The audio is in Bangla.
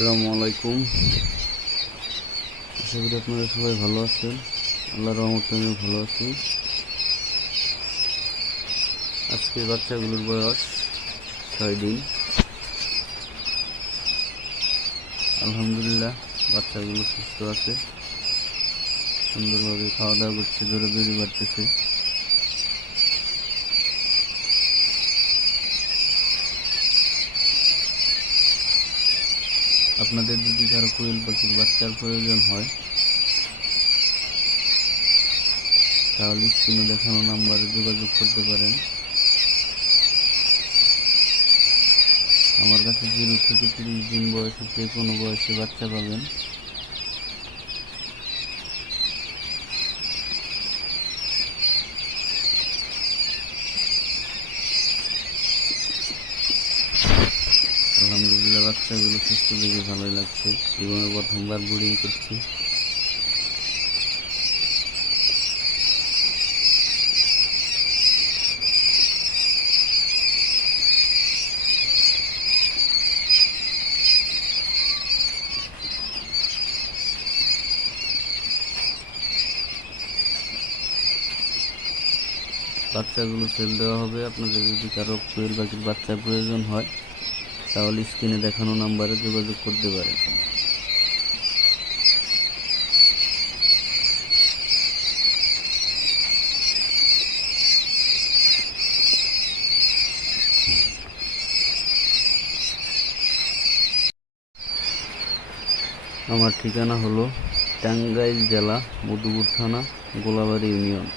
আসসালামু আলাইকুম। আশা করি আপনারা সবাই ভালো আছেন। আল্লাহর রহমতে আমি ভালো আছি। আজকে বাচ্চাগুলোর বয়স 6 দিন। আলহামদুলিল্লাহ বাচ্চাগুলো সুস্থ আছে, সুন্দরভাবে খাওয়া দাওয়া করছে, দৌড়াদৌড়ি বাড়তেছে। আপনাদের যদি কারো কোয়েল পাখির বাচ্চার প্রয়োজন হয় তাহলে স্ক্রিনে দেখানো নাম্বারে যোগাযোগ করতে পারেন। আমার কাছে 0 থেকে 30 দিন বয়সে যে কোনো বয়সে বাচ্চা পাবেন। আলহামদুলিল্লাহ বাচ্চাগুলো সুস্থ দেখে ভালোই লাগছে। জীবনে প্রথমবার ব্রিডিং করছি। বাচ্চাগুলো সেল দেওয়া হবে। আপনাদের যদি কারো কোয়েল পাখির বাচ্চার প্রয়োজন হয় তাহলে স্ক্রিনে দেখানো নাম্বারে যোগাযোগ করতে পারেন। আমার ঠিকানা হলো টাঙ্গাইল জেলা মধুপুর থানা গোলাবাড়ি ইউনিয়ন।